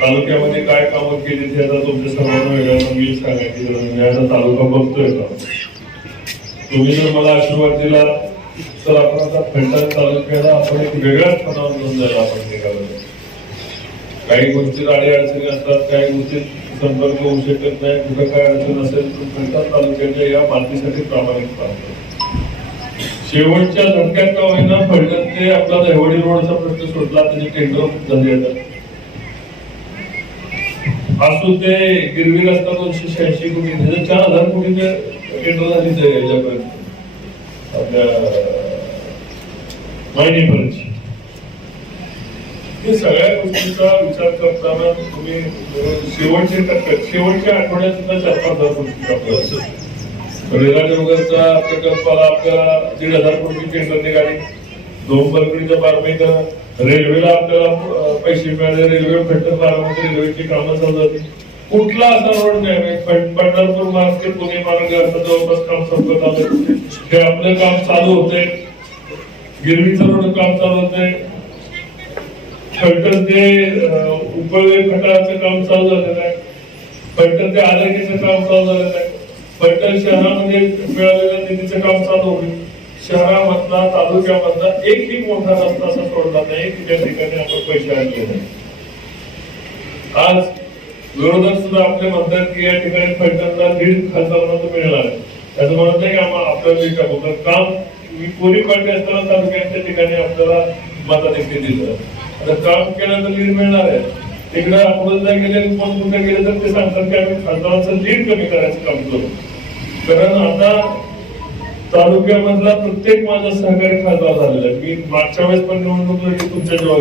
तालुक्यामध्ये काय कामं केली ते आता तुमच्या सर्वांना वेगळ्यांना मी सांगायची गरज नाही. मी आता तालुका बघतोय का तुम्ही जर मला आशीर्वाद दिला तर आपण आता फलटण तालुक्याला आपण एक वेगळ्याच पणावर घेऊन जायला आपण निघालो. काही गोष्टी आडी अडचणी असतात काही गोष्टी संपर्क होऊ शकत नाही. कुठं काय अडचण असेल तर फलटण तालुक्याच्या या मातीसाठी प्रामाणिक काम शेवटच्या धडक्यात का होईना फलटण ते आपला दहिवडी रोडचा प्रश्न सोडला त्याचे टेंडर झाले आता असू ते गिरवी रस्ता दोनशे शहाऐंशी कोटी म्हणजे चार हजार कोटी ते पेट्रोल झाली ते याच्यापर्यंत. आपल्या मायनीपर्यंत हे सगळ्या गोष्टीचा विचार करताना तुम्ही शेवटचे टप्प्यात शेवटच्या आठवड्यात सुद्धा चार पाच हजार कोटी आपल्याला रेल्वे वगैरेचा प्रकल्पाला आपल्याला दीड हजार कोटी टेंडर निघाली दोन बलकडीच्या बारमेकर रेल्वेला आपल्याला पैसे मिळाले रेल्वे फलटण बारामती रेल्वेची कामं चालू कुठला असा रोड नाही म्हणजे पंढरपूर मार्ग ते पुणे मार्ग असं जवळपास काम संपत आलं ते आपलं काम चालू होते गिरवीचं रोड काम चालू होते फलटण ते अं, उपळवे खटाळाचं काम चालू झालेलं आहे. फलटण ते आलगीचं काम चालू झालेलं आहे. फलटण शहरामध्ये मिळालेल्या निधीचं काम चालू होईल. शहरामधला तालुक्यामधला एक मोठा रस्ता असा सोडला नाही की त्या ठिकाणी आपण पैसे आणले नाही. आज विरोधक सुद्धा आपले म्हणतात की या ठिकाणी पैशांना दीड खासदारांना तो मिळणार आहे. त्याचं म्हणत नाही की आम्हाला आपल्याला दीड टाकू काम मी कोणी पार्टी असताना तालुक्याच्या ठिकाणी आपल्याला मताधिक्य दिलं. आता काम केलं तर लीड मिळणार आहे. तिकडे आपण गेले कोण कुठे गेले तर ते सांगतात की आम्ही खासदारांचं लीड कमी करायचं काम करू. कारण आता तालुक्यामधला प्रत्येक माझा सहकारी खासदार झालेला आहे. मी मागच्या वेळेस पण निवडणूक लढली तुमच्या जवळ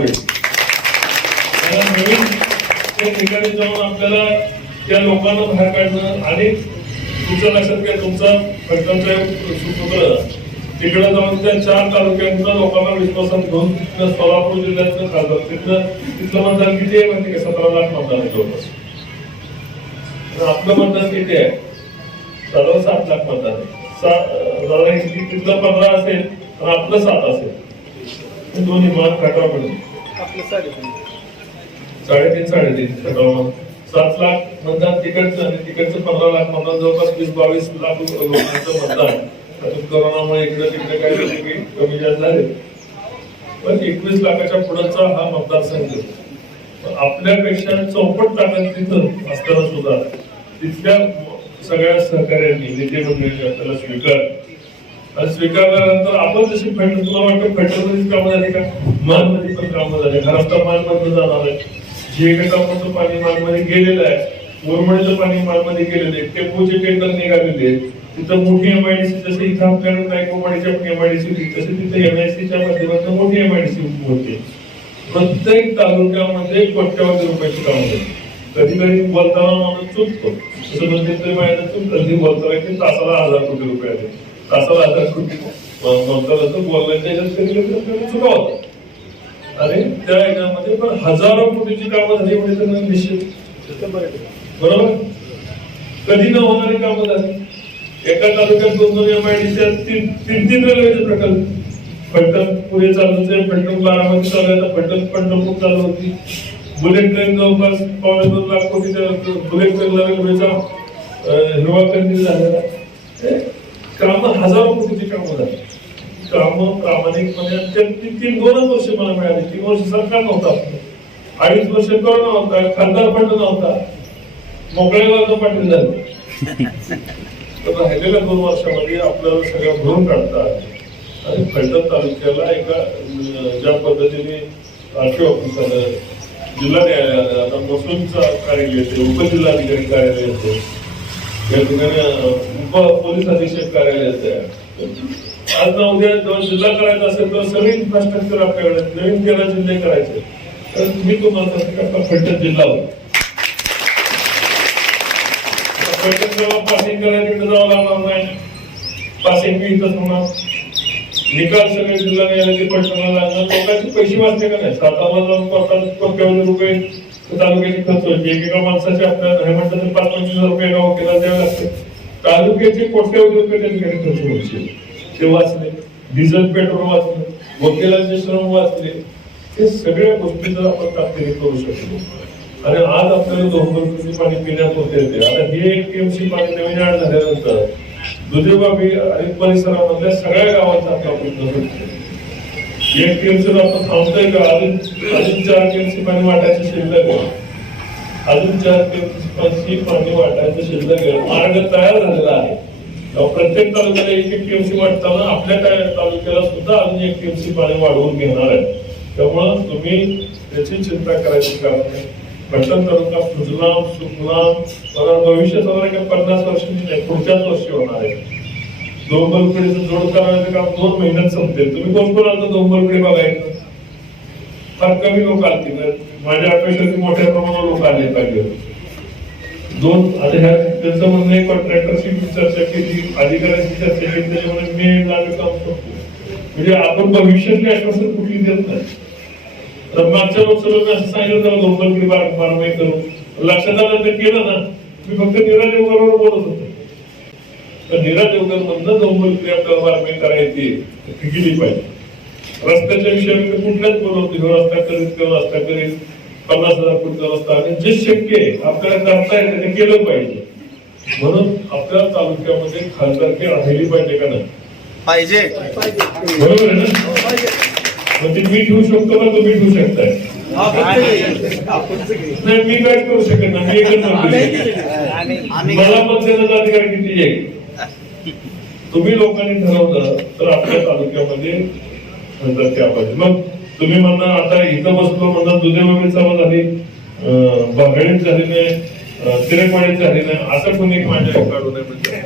मला नवीन त्या ठिकाणी जाऊन आपल्याला त्या लोकांना बाहेर काढणं आणि तुमच्या लक्षात घ्या तुमचा फलटणचा तिकडे जाऊन त्या चार तालुक्यांचा लोकांना विश्वासात घेऊन तिथलं सोलापूर जिल्ह्यातलं खासदार तिथलं तिथलं मतदान किती आहे माहिती का? सतरा लाख मतदान आहे जवळपास. आपलं मतदान किती आहे? सर्व सात लाख मतदान आहे. तिथलं पंधरा असेल आणि आपलं सात असेल. दोन्ही मान काटा पडेल. साडेतीन. साडेतीन सगळं सात लाख मतदान तिकडचं आणि तिकडचं पंधरा लाख मतदान जवळपास वीस बावीस लाख लोकांचं मतदान. आता करोनामुळे इकडे तिकडे काही कमी जास्त झाले. पण एकवीस लाखाच्या पुढचा हा मतदारसंघ. आपल्यापेक्षा चौपट ताकद तिथं असताना सुद्धा तिथल्या सगळ्या सहकार्यांनी नेते मंडळींनी आपल्याला स्वीकार स्वीकारल्यानंतर आपण जशी फंड तुला वाटतं फंडमध्येच कामं झाली का? मानमध्ये पण कामं झाले. रस्ता मानमधनं जाणार आहे जे गटाचं पाणी मानमध्ये गेलेलं आहे मुरमडीचं पाणी मानमध्ये गेलेलं आहे टेम्पोचे टेंडर निघालेले आहेत. तिथं मोठी एमआयडीसी जसं इथं आपल्याकडे नायकोवाडीच्या पण एमआयडीसी होती तसे तिथे एमआयसीच्या माध्यमातून मोठी एमआयडीसी होती. प्रत्येक तालुक्यामध्ये कोट्यावधी रुपयाची कामं झाली. कधी कधी बोलताना माणूस चुकतो. तसं मध्यंतरी महिन्यात चूक कधी बोलताना की तासाला हजार कोटी रुपये आले. असं हजार कोटी बोलताना तर बोलण्याच्या चुका आणि त्या ह्याच्यामध्ये पण हजारो कोटीची कामं झाली म्हणजे त्यांना निश्चित. बरोबर? कधी न होणारी कामं झाली. एका तालुक्यात दोन दोन एमआयडीसी तीन तीन तीन रेल्वेचे प्रकल्प. फलटण पुढे चालूच आहे फलटण बारामती चालू आहे आता फलटण पंढरपूर चालू होती. बुलेट ट्रेन जवळपास पावणे दोन लाख कोटीच्या बुलेट ट्रेनला रेल्वेचा हिरवा कंदील झालेला. काम हजारो कोटीची कामं झाली. कामं प्रामाणिकपणे ते तीन दोनच वर्ष मला मिळाली. तीन वर्ष सरकार नव्हता अडीच वर्ष करोना नव्हता खासदार फंड नव्हता. मोकळ्या पाटील झाले. तर राहिलेल्या दोन वर्षामध्ये आपल्याला सगळं भरून काढता आणि फलटण तालुक्याला एका ज्या पद्धतीने आरटी ऑफिस आलं जिल्हा न्यायालय आलं आता महसूलचं कार्यालय येते उपजिल्हाधिकारी कार्यालय येते. या ठिकाणी उप पोलीस अधीक्षक कार्यालयात येते आज ना उद्या जेव्हा जिल्हा करायचा असेल तर सगळे इन्फ्रास्ट्रक्चर आपल्याकडे नवीन तेरा जिल्हे करायचे. तर तुम्ही तुम्हाला सांगते फलटण जिल्हा फलटण जेव्हा पासिंग करायला तिकडे जावं लागणार नाही. पासिंग मी इथंच होणार. निकाल सगळे जिल्हा न्यायालयाचे पटकन लागणार. लोकांचे पैसे वाचले का नाही? सातारा जाऊन करतात रुपये. तालुक्याचे खर्च होते एकेका माणसाचे आपल्याला नाही म्हटलं तर पाच पंचवीस रुपये एका वकिलाला द्यावे लागते तालुक्याचे कोट्यावधी रुपये त्या ठिकाणी खर्च व्हायचे ते वाचले डिझेल पेट्रोल वाचले वकिलांचे श्रम वाचले. हे सगळ्या गोष्टी जर आपण तातडीने करू शकतो आणि आज आपल्याला दोन वर्षांची पाणी पिण्यात होते आता हे एक टीएमसी पाणी नवीन ऍड झाल्यानंतर दुधेबाबी आणि परिसरामधल्या सगळ्या गावांचा आपला प्रश्न सुटतो एक टीएमसी आपण थांबतोय का अजून अजून चार टीएमसी पाणी वाटायचं शिल्लक अजून चार टीएमसी पाणी वाटायचं शिल्लक मार्ग तयार झालेला आहे. प्रत्येक तालुक्याला एक एक टीएमसी वाटताना आपल्या काय तालुक्याला सुद्धा अजून एक टीएमसी पाणी वाढवून घेणार आहे. त्यामुळं तुम्ही त्याची चिंता करायची कारण नाही. पटण तालुका सुजलाम सुफलाम मला भविष्यात साधारण पन्नास वर्षांची नाही पुढच्याच वर्षी होणार आहे. डोंबरकडीचं जोड करायचं काम दोन महिन्यात संपते. तुम्ही कोण कोण आता डोंबरकडे बघायचं फार कमी लोक आलतील माझ्या अपेक्षा मोठ्या प्रमाणात लोक आले पाहिजे. दोन आता ह्या त्यांचं म्हणणं आहे कॉन्ट्रॅक्टरशी चर्चा केली अधिकाऱ्यांशी चर्चा केली त्याच्यामुळे मे लागेल काम करतो म्हणजे आपण भविष्यातले आश्वासन कुठली देत नाही. तर मागच्या लोकसभेत असं सांगितलं त्याला दोन बार बारमाही करू लक्षात आलं तर केलं ना. मी फक्त नीरज बरोबर बोलत होतो. तर नीरज देवकर मधनं डोंबरकडे आपल्याला करायची ती केली पाहिजे. रस्त्याच्या विषयामध्ये कुठल्याच बोलत नाही. रस्ता करीत किंवा रस्ता करीत. पन्नास हजार फुटचा रस्ता. आणि जे शक्य आहे आपल्याला करता येते ते केलं पाहिजे. म्हणून आपल्या तालुक्यामध्ये खासदारकी राहिली पाहिजे का नाही? पाहिजे. बरोबर आहे ना? म्हणजे मी ठेवू शकतो का तुम्ही ठेवू शकताय? नाही मी काय करू शकत नाही. मी एकच मला मत देण्याचा अधिकार किती आहे? तुम्ही लोकांनी ठरवलं तर आपल्या तालुक्यामध्ये त्या पाहिजे मग तुम्ही म्हणणार आता इथं बसलो म्हणता दुधेबाबी चालू झाली बघाडीत झाली नाही तिरेपाडीत झाली नाही असं कोणी माझ्या काढू नये म्हणजे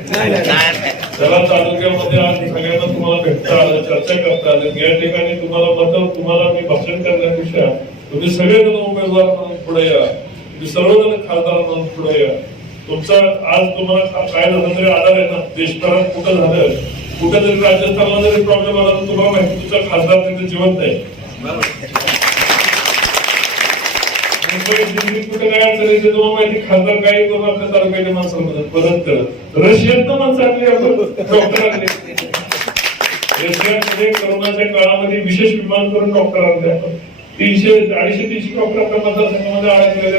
त्याला तालुक्यामध्ये आज सगळ्यांना तुम्हाला भेटता आलं चर्चा करता आलं. या ठिकाणी तुम्हाला मत तुम्हाला मी भाषण करण्यापेक्षा तुम्ही सगळेजण उमेदवार म्हणून पुढे या. तुम्ही सर्वजण खासदार म्हणून पुढे या. तुमचा आज तुम्हाला काय झालं तरी आधार आहे ना देशभरात कुठं झालं कुठं तरी राजस्थानला जरी प्रॉब्लेम आला तर तुम्हाला माहिती तुमचा खासदार तिथे जिवंत आहे. कुठे काय अडचण येते तुम्हाला माहिती खासदार काय करून आपल्या तालुक्याच्या माणसांमध्ये मदत करत रशियात माणसं आणली आपण डॉक्टर आणले रशियामध्ये करोनाच्या काळामध्ये विशेष विमान करून डॉक्टर आणले आपण. तीनशे अडीचशे तीनशे डॉक्टर आपल्या मतदारसंघामध्ये अडकलेले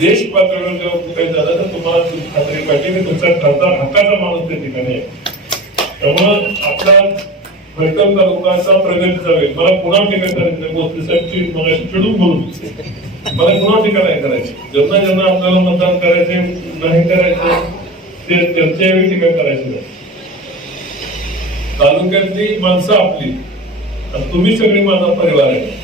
देश पातळीवर जेव्हा काही झालं तर तुम्हाला खात्री पाहिजे की तुमचा खासदार हक्काचा माणूस त्या ठिकाणी आहे. त्यामुळं आपला फलटण तालुक्याचा प्रगती जावे मला पुन्हा टीका करायची गोष्टी साहेबची मला चिडून बोलून. मला पुन्हा टीका नाही करायची ज्यांना ज्यांना आपल्याला मतदान करायचे नाही करायचं ते त्यांच्याही टीका करायची नाही. तालुक्यातली माणसं आपली. आणि तुम्ही सगळी माझा परिवार आहे.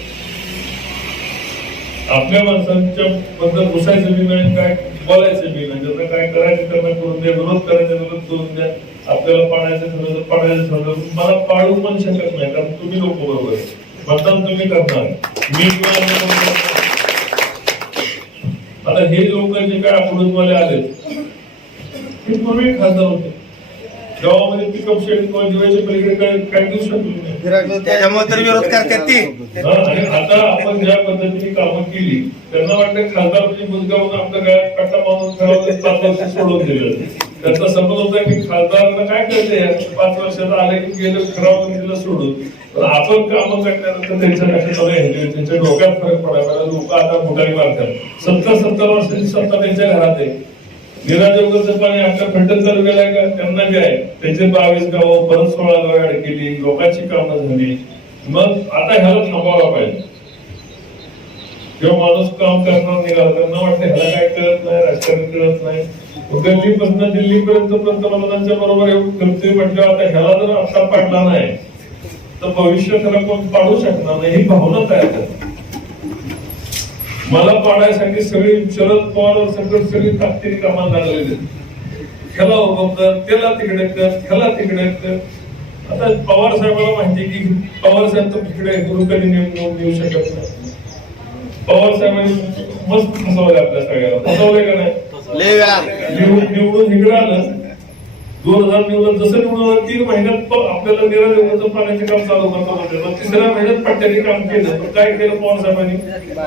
आपल्या माणसांच्या बद्दल घुसायचं बी नाही काय बोलायचं बी नाही. ज्यांना काय करायचं त्यांना करून द्या विरोध करायचा विरोध करून द्या. आपल्याला पाडायचं ठरलं तर पाडायचं ठरलं. मला पाडू पण शकत नाही कारण तुम्ही लोक बरोबर आहे. मतदान तुम्ही करणार. मी आता हे लोक जे काय अपुरुषवाले आले हे पूर्वी खासदार होते. गावामध्ये पिकअप शेड किंवा दिवाळीच्या पलीकडे काय काय देऊ शकलो नाही. त्याच्यामुळे तर विरोध करतात ती आणि आता आपण ज्या पद्धतीने कामं केली त्यांना वाटतं खासदार म्हणजे मुलगावून आपल्या गळ्यात कट्टा मारून ठरवलं पाच वर्ष सोडून दिलं. त्यांचा समज होता की खासदारांना काय करते पाच वर्षात आले की गेलं दिलं सोडून. पण आपण कामं करण्यानंतर त्यांच्या लक्षात आलं त्यांच्या डोक्यात फरक पडायला लोक आता मोटारी मारतात. सत्तर सत्तर वर्षाची सत्ता त्यांच्या घरात आहे. गिराजोगाचं पाणी आपल्या फलटण तालुक्याला आहे का? त्यांना बी आहे त्याचे बावीस गावं परत सोळा गावं ऍड केली लोकांची कामं झाली. मग आता ह्याला थांबवायला पाहिजे जेव्हा माणूस काम करणार निघाला त्यांना वाटतं ह्याला काय कळत नाही राजकारण कळत नाही. गल्लीपासून दिल्लीपर्यंत पंतप्रधानांच्या बरोबर येऊन फिरतोय म्हटलं आता ह्याला जर आता पाडला नाही तर भविष्य त्याला कोण पाडू शकणार नाही ही भावना तयार करते. मला पाडायसाठी सगळी शरद पवार सगळं सगळी ताकदीने कामाला लागलेली ह्याला उभं कर त्याला तिकडे कर ह्याला तिकडे कर. आता पवार साहेबाला माहिती की पवार साहेब तर तिकडे गुरुकडे नेऊन नेऊ शकत नाही. पवार साहेबांनी मस्त फसवले आपल्या सगळ्याला. फसवले का नाही? निवडून इकडे दोन हजार निवडून जसं निवडून आलं, तीन महिन्यात आपल्याला निरा देवचं पाण्याचे काम चालू करतो म्हणजे मग तिसऱ्या महिन्यात पट्ट्याने काम केलं पण काय केलं पवार साहेबांनी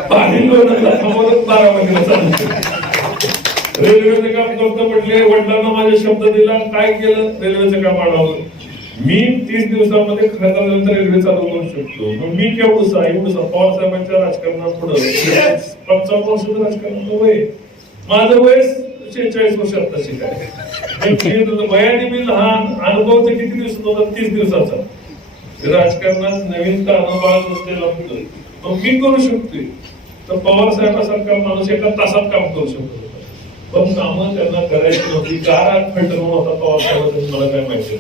पाणी थांबवलं बारा महिन्याला चालू केलं. रेल्वेचं काम करतो म्हटले वडिलांना माझे शब्द दिला काय केलं? रेल्वेचं काम आढावलं. मी तीस दिवसामध्ये खरं रेल्वे चालू करू शकतो. मग मी केवढसा एवढसा पवार साहेबांच्या राजकारणात पुढे. पंचावन्न वर्ष राजकारणाचं वय माझं वय शेहेचाळीस वर्ष आता शिकायला वयाने मी लहान अनुभव तर किती दिवसात होता? तीस दिवसाचा. राजकारणात नवीन अनुभव नसलेला होतं मग मी करू शकतोय. तर पवार साहेबासारखा माणूस एका तासात काम करू शकतो. पण कामं त्यांना करायची नव्हती. का राग फलटणवर होता पवार साहेबांचा? मला काय माहिती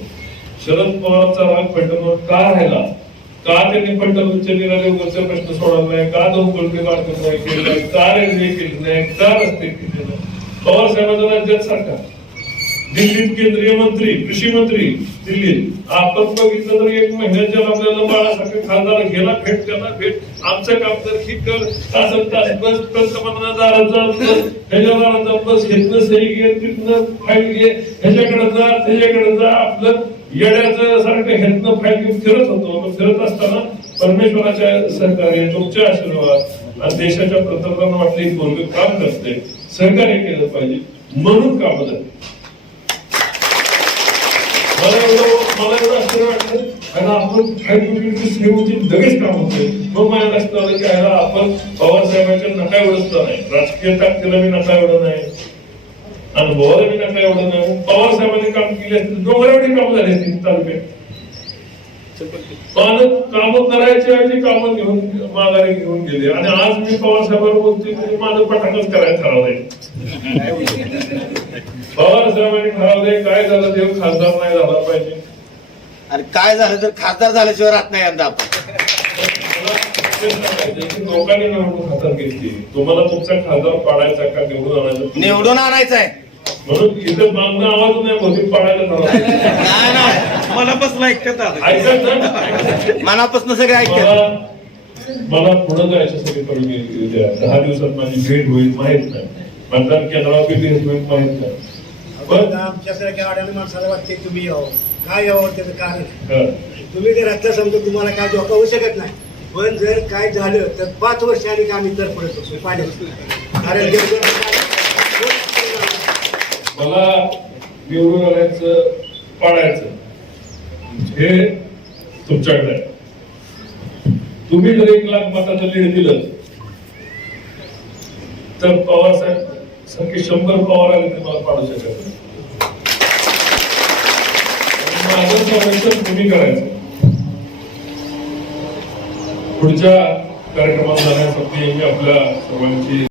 शरद पवारचा राग फलटणवर का राहिला? का त्यांनी फलटण उच्च न्यायालयावरचे प्रश्न सोडवला नाही? का दोन कोलके बांधकाम नाही? केलं का रेल्वे केली नाही? का रस्ते केले नाही? पवार साहेबांचा राज्यात सरकार. दिल्लीत केंद्रीय मंत्री कृषी मंत्री दिल्लीत. आपण बघितलं तर एक महिन्याच्या आपल्याला बाळासारखे खासदार गेला भेट त्याला भेट. आमचं काम तर ही कर. तास तास बस पंतप्रधान दाराचा बस ह्याच्या दाराचा बस घेतलं सही घे तिथनं फाईल घे. ह्याच्याकडे जा त्याच्याकडे जा. आपलं येण्याचं सारखं ह्यातनं फाईल घेऊन फिरत होतो. फिरत असताना परमेश्वराच्या सहकार्य तुमच्या आशीर्वाद आणि देशाच्या पंतप्रधान वाटले पोरग काम करते. सहकार्य केलं पाहिजे म्हणून काम झाले मला एवढं मला एवढं आश्चर्य वाटलं आणि आपण काय कुठली लगेच काम होते. मग मला लक्षात आलं की ह्याला आपण पवारसाहेबांच्या नका एवढंच नाही. राजकीय ताकदीला मी नका एवढं नाही. अनुभवाला मी नका एवढं नाही. पवारसाहेबांनी काम केले असतील डोंगरावडी काम झाले असतील तालुक्यात. काम करायची ऐवजी कामं घेऊन माघारी घेऊन गेले. आणि आज मी पवार साहेबांवर बोलतोय म्हणजे माझं पटाकच करायचं ठरवलंय. पवार साहेबांनी ठरवलंय काय झालं देव खासदार नाही झाला पाहिजे. अरे काय झालं तर खासदार झाल्याशिवाय राहत नाही यंदा की लोकांनी निवडणूक हातात घेतली तुम्हाला तुमचा खासदार पाडायचा का? निवडून आणायचा? निवडून आणायचं आहे म्हणून इथं मागणं आवाज नाही नाही नाही मनापासून ऐकतात. ऐकत ना? मनापासून सगळे ऐकतात. मला पुढे जायचं सगळीकडे उद्या दहा दिवसात माझी भेट होईल माहीत नाही. मतदान केंद्रावर किती होईल माहीत नाही. पण पण आमच्यासारख्या अडाणी माणसाला वाटते तुम्ही यावं. काय यावं त्याचं कारण? हा. तुम्ही जर आता समजा तुम्हाला काय धोका होऊ शकत नाही पण जर काय झालं तर पाच वर्ष आधी आम्ही तर पडत असतो पाण्यात. कारण मला निवडून आणायचं पाडायचं. हे तुमच्याकडे तुम्ही जर एक लाख मताचं लीड दिलं तर पवार साहेब सारखे शंभर पवार आले ते मला पाडू शकत नाही. माझं संरक्षण तुम्ही करायचं. पुढच्या कार्यक्रमात जाण्यासाठी मी आपल्या सर्वांची